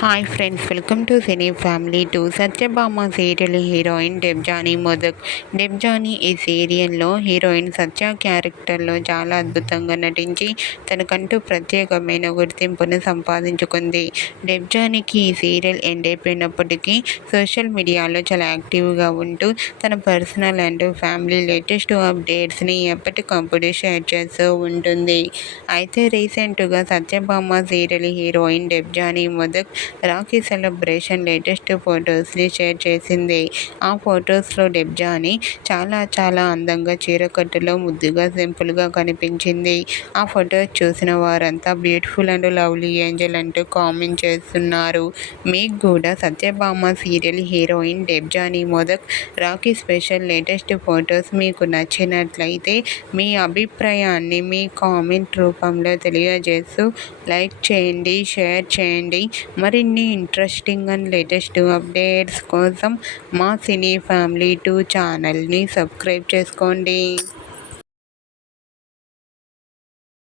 Hi friends, welcome to cine family two. Satyabhama serial heroine Debjani Modak. Debjani ఈ సీరియల్లో heroine సత్య క్యారెక్టర్లో చాలా అద్భుతంగా నటించి తనకంటూ ప్రత్యేకమైన గుర్తింపును సంపాదించుకుంది. డెబ్జానీకి ఈ సీరియల్ ఎండ్ అయిపోయినప్పటికీ సోషల్ మీడియాలో చాలా యాక్టివ్గా ఉంటూ తన పర్సనల్ అండ్ ఫ్యామిలీ లేటెస్ట్ అప్డేట్స్ని ఎప్పటికప్పుడు షేర్ చేస్తూ ఉంటుంది. అయితే రీసెంట్గా Satyabhama serial heroine Debjani Modak Rakhi celebration latest ఫొటోస్ని షేర్ చేసింది. ఆ ఫొటోస్లో డెబ్జానీ చాలా అందంగా చీరకట్టులో ముద్దుగా సింపుల్గా కనిపించింది. ఆ ఫొటోస్ చూసిన వారంతా బ్యూటిఫుల్ అండ్ లవ్లీ ఏంజల్ అంటూ కామెంట్ చేస్తున్నారు. మీకు కూడా Satyabhama serial heroine Debjani Modak Rakhi special latest photos మీకు నచ్చినట్లయితే మీ అభిప్రాయాన్ని మీ కామెంట్ రూపంలో తెలియజేస్తూ లైక్ చేయండి, షేర్ చేయండి. మరిన్ని ఇంట్రెస్టింగ్ అండ్ లేటెస్ట్ అప్డేట్స్ కోసం మా సినీ ఫ్యామిలీ 2 ఛానల్ని సబ్స్క్రైబ్ చేసుకోండి.